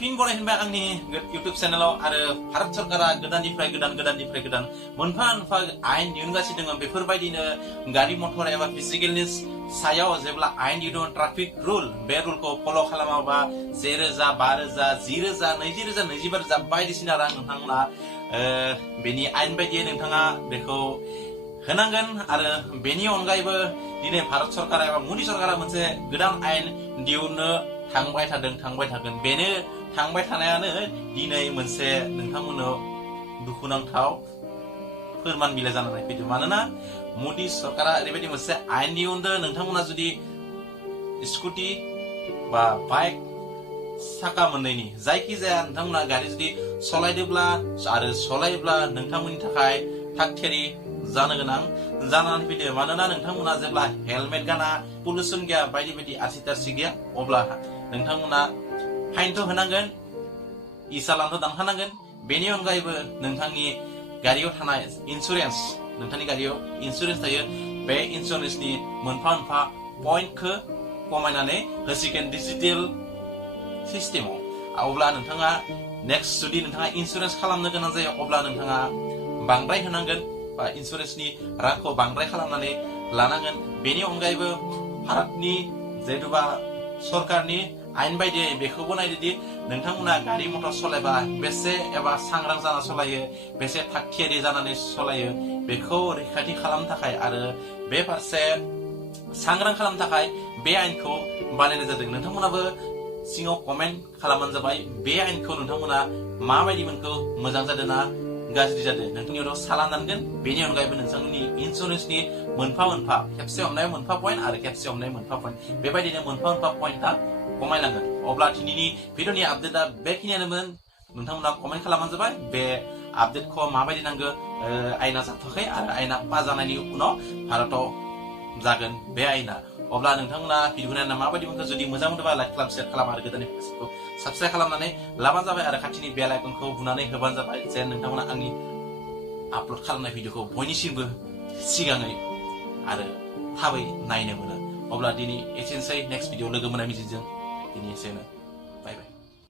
फिन बराय होनबाय आंनि YouTube चेनेलाव आरो भारत सरकारा गोदाननिफ्राय गोदान मोनफा मोनफा आयेन दिहुनगासिनो दङ बेफोरबायदिनो गारि मटर एबा फिजिकेलनि सायाव जेब्ला आयेन दिहुनो ट्राफिक रुल बे रुलखौ फल' खालामाबा 10,000 5,000 10,000 20,000 25,000 बायदिसिना रां नोंथांमोना बेनि आयेन बायदियै नोंथाङा बेखौ होनांगोन आरो बेनि अनगायैबो दिनै भारत सरकारा एबा मोदी सरकारा मोनसे गोदान आयेन दिहुननो थांबाय थागोन बेनो थांबाय थानायानो दिनै मोनसे नोंथांमोननो दुखुनांथाव फोरमान बिलाइ जानानै फैदों मानोना मोदी सरकारा ओरैबायदि मोनसे आयेन दिहुनदों नोंथांमोना जुदि स्कुटी बा बाइक साखा मोननैनि जायखि जाया नोंथांमोना गारि जुदि सलायोब्ला नोंथांमोननि थाखाय थागथियारि जानो गोनां जानानै फैदों मानोना नोंथांमोना जेब्ला हेलमेट गाना पल्युसन गैया बायदि आरसि गैया अब्ला नोंथांमोना फाइनथ' होनांगोन इसालानथ' दानखानांगोन बेनि अनगायैबो नोंथांनि गारियाव थानाय इन्सुरेन्स नोंथांनि गारियाव इन्सुरेन्स थायो बे इन्सुरेन्सनि मोनफा पइन्टखौ खमायनानै होसिगोन डिजिटेल सिस्टेमाव अब्ला नोंथाङा नेक्स्ट जुदि नोंथाङा इन्सुरेन्स खालामनो गोनां जायो अब्ला नोंथाङा बांद्राय होनांगोन बा इन्सुरेन्सनि रांखौ बांद्राय खालामनानै लानांगोन बेनि अनगायैबो भारतनि जेथुबा सरकारनि आयेन बायदियै बेखौबो नायदोदि नोंथांमोना गारि मटर सलायबा बेसे एबा सांग्रां जाना सलायो बेसे थागथियारि जानानै सलायो बेखौ रैखाथि खालामनो थाखाय आरो बे फारसे सांग्रां खालामनो थाखाय बे आयेनखौ बानायनाय जादों नोंथांमोनाबो सिङाव कमेन्ट खालामबानो जाबाय बे आयेनखौ नोंथांमोना माबायदि मोनखो मोजां जादों ना गाज्रि जादों नोंथांनियाव सालान दानगोन बेनि अनगायैबो नोंथांनि इन्सुरेन्सनि मोनफा खेबसे हमनाय मोनफा पइन्ट आरो खेबसे हमनाय मोनफा पइन्ट बेबायदिनो मोनफा पइन्टआ खमायलांगोन अब्ला दिनैनि भिडिअनि आपडेटआ बेखिनियानोमोन नोंथांमोना कमेन्ट खालामबानो जाबाय बे आपडेटखौ माबायदि नांगौ आयेना जाथ'वाखै आरो आयेना पास जानायनि उनाव भारताव जागोन बे आयेना अब्ला नोंथांमोना भिडिअ नायना माबायदि मोनखो जुदि मोजां मोनोबा लाइक खालाम शेयार खालाम आरो गोदाननि फेसबुकखौ साबस्क्राइब खालामनानै लाबानो जाबाय आरो खाथिनि बेल आइकनखौ बुनानै होबानो जाबाय जेन नोंथांमोना आंनि आपल'ड खालामनाय भिडिअखौ बयनिसिमबो सिगाङै आरो थाबै नायनो मोनो अब्ला दिनै एसेनोसै नेक्स्ट भिडिअ लोगो मोननाय मिजिंजों दिनै एसेनो